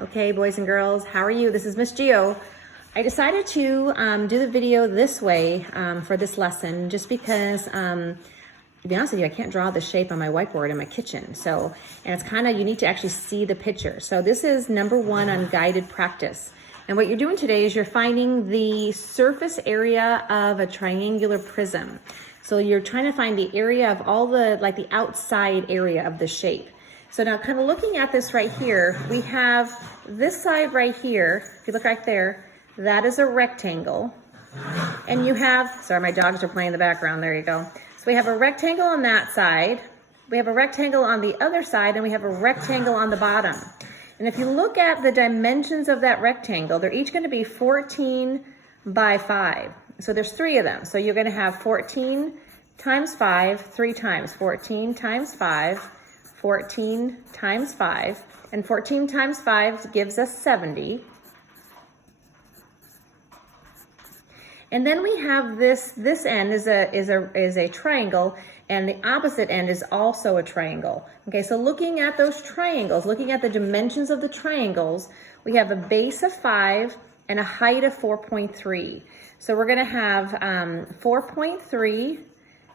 Okay, boys and girls, how are you? This is Miss Geo. I decided to do the video this way for this lesson just because, to be honest with you, I can't draw the shape on my whiteboard in my kitchen. So, and it's kind of, you need to actually see the picture. So this is number 1 on guided practice. And what you're doing today is you're finding the surface area of a triangular prism. So you're trying to find the area of all the, like the outside area of the shape. So now kind of looking at this right here, we have this side right here. If you look right there, that is a rectangle. And you have, sorry, my dogs are playing in the background. There you go. So we have a rectangle on that side. We have a rectangle on the other side, and we have a rectangle on the bottom. And if you look at the dimensions of that rectangle, they're each going to be 14 by 5. So there's 3 of them. So you're going to have 14 times 5, 3 times. 14 times 5. 14 times 5, and 14 times 5 gives us 70. And then we have this end is a triangle, and the opposite end is also a triangle. Okay, so looking at those triangles, looking at the dimensions of the triangles, we have a base of 5 and a height of 4.3. So we're going to have 4.3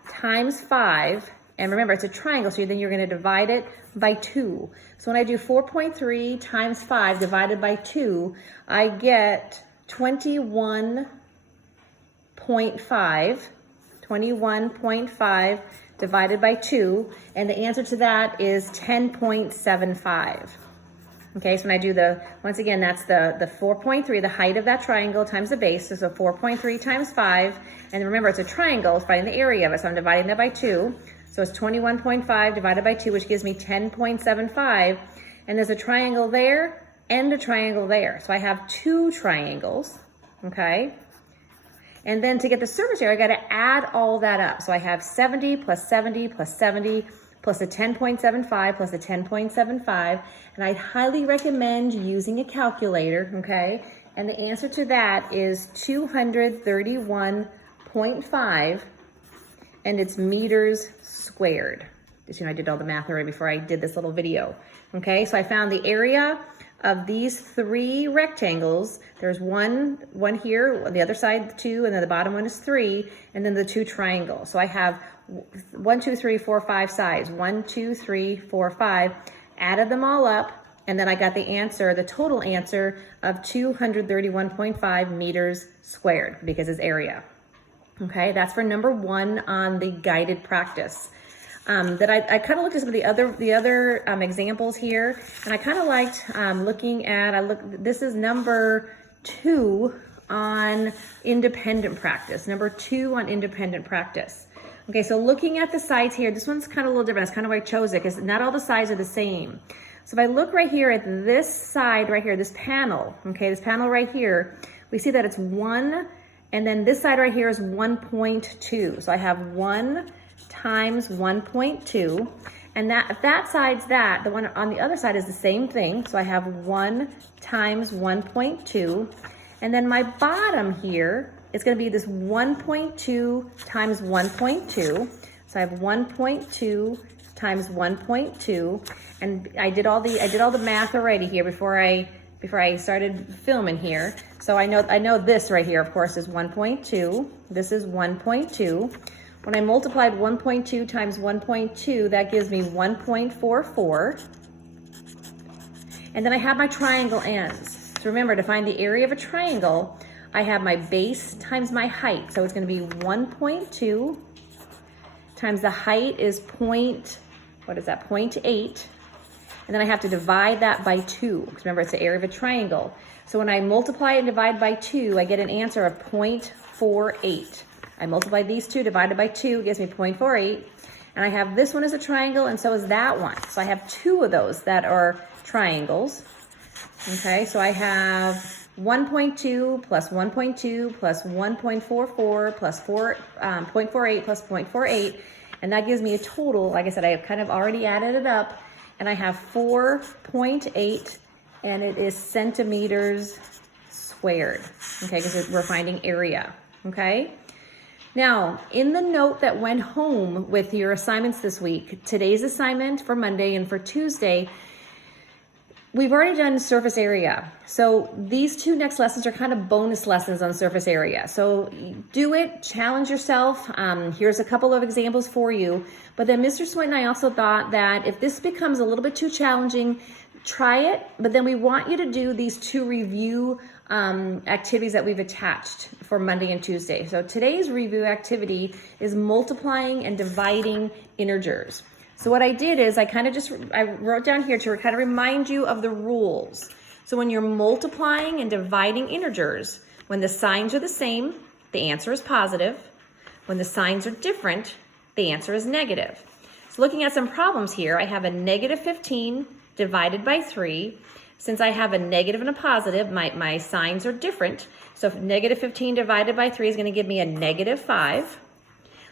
times 5. And remember, it's a triangle, so then you're going to divide it by 2. So when I do 4.3 times 5 divided by 2, I get 21.5. 21.5 divided by 2. And the answer to that is 10.75. Okay, so when I do once again, that's the 4.3, the height of that triangle times the base. So 4.3 times 5. And remember, it's a triangle, it's finding the area of it. So I'm dividing that by 2. So it's 21.5 divided by 2, which gives me 10.75. And there's a triangle there and a triangle there. So I have 2 triangles, okay? And then to get the surface area, I got to add all that up. So I have 70 plus 70 plus 70 plus a 10.75 plus a 10.75. And I'd highly recommend using a calculator, okay? And the answer to that is 231.5, and it's meters squared. You know, I did all the math already before I did this little video. Okay, so I found the area of these 3 rectangles. There's one here, the other side 2, and then the bottom one is 3, and then the 2 triangles. So I have 1, 2, 3, 4, 5 sides. 1, 2, 3, 4, 5. Added them all up, and then I got the answer, the total answer of 231.5 meters squared because it's area. Okay, that's for number 1 on the guided practice. That I kind of looked at some of the other examples here, and I kind of liked looking at, this is number 2 on independent practice. Number 2 on independent practice. Okay, so looking at the sides here, this one's kind of a little different. That's kind of why I chose it, because not all the sides are the same. So if I look right here at this side right here, this panel, okay, this panel right here, we see that it's 1. And then this side right here is 1.2. So I have 1 times 1.2. And if that side's that, the one on the other side is the same thing. So I have 1 times 1.2. And then my bottom here is going to be this 1.2 times 1.2. So I have 1.2 times 1.2. And I did all the math already here before I started filming here. So I know this right here, of course, is 1.2. This is 1.2. When I multiplied 1.2 times 1.2, that gives me 1.44. And then I have my triangle ends. So remember, to find the area of a triangle, I have my base times my height. So it's going to be 1.2 times the height is 0.8. And then I have to divide that by 2, because remember, it's the area of a triangle. So when I multiply and divide by 2, I get an answer of 0.48. I multiply these 2 divided by 2, it gives me 0.48. And I have this one as a triangle, and so is that one. So I have 2 of those that are triangles. Okay, so I have 1.2 plus 1.2 plus 1.44 plus 0.48 plus 0.48. And that gives me a total, like I said, I have kind of already added it up. And I have 4.8, and it is centimeters squared, okay, because we're finding area, okay? Now, in the note that went home with your assignments this week, today's assignment for Monday and for Tuesday, We've already done surface area. So these two next lessons are kind of bonus lessons on surface area. So do it, challenge yourself. Here's a couple of examples for you. But then Mr. Swinton, I also thought that if this becomes a little bit too challenging, try it. But then we want you to do these two review activities that we've attached for Monday and Tuesday. So today's review activity is multiplying and dividing integers. So what I did is I wrote down here to kind of remind you of the rules. So when you're multiplying and dividing integers, when the signs are the same, the answer is positive. When the signs are different, the answer is negative. So looking at some problems here, I have a negative 15 divided by 3. Since I have a negative and a positive, my signs are different. So negative 15 divided by 3 is going to give me a negative 5.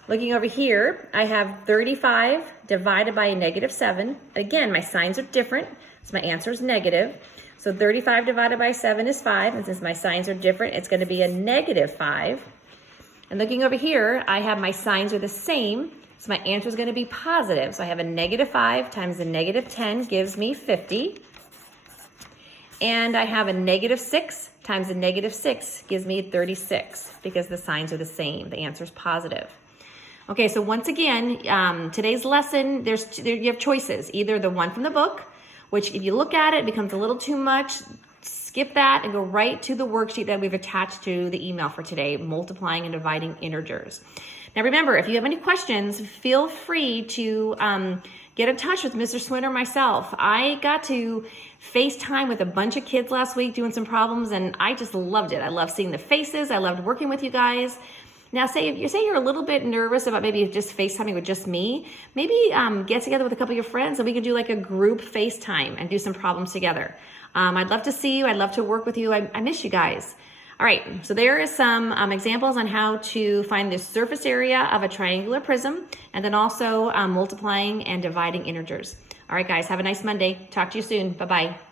Looking over here, I have 35 divided by a negative 7. Again, my signs are different, so my answer is negative. So 35 divided by 7 is 5, and since my signs are different, it's going to be a negative 5. And looking over here, I have my signs are the same, so my answer is going to be positive. So I have a negative 5 times a negative 10 gives me 50. And I have a negative 6 times a negative 6 gives me 36 because the signs are the same. The answer is positive. Okay, so once again, today's lesson, you have choices. Either the one from the book, which if you look at it, becomes a little too much. Skip that and go right to the worksheet that we've attached to the email for today, multiplying and dividing integers. Now remember, if you have any questions, feel free to get in touch with Mr. Swinton or myself. I got to FaceTime with a bunch of kids last week doing some problems, and I just loved it. I love seeing the faces. I loved working with you guys. Now, if you're a little bit nervous about maybe just FaceTiming with just me, maybe get together with a couple of your friends and we could do like a group FaceTime and do some problems together. I'd love to see you. I'd love to work with you. I miss you guys. All right, so there is some examples on how to find the surface area of a triangular prism and then also multiplying and dividing integers. All right, guys, have a nice Monday. Talk to you soon. Bye-bye.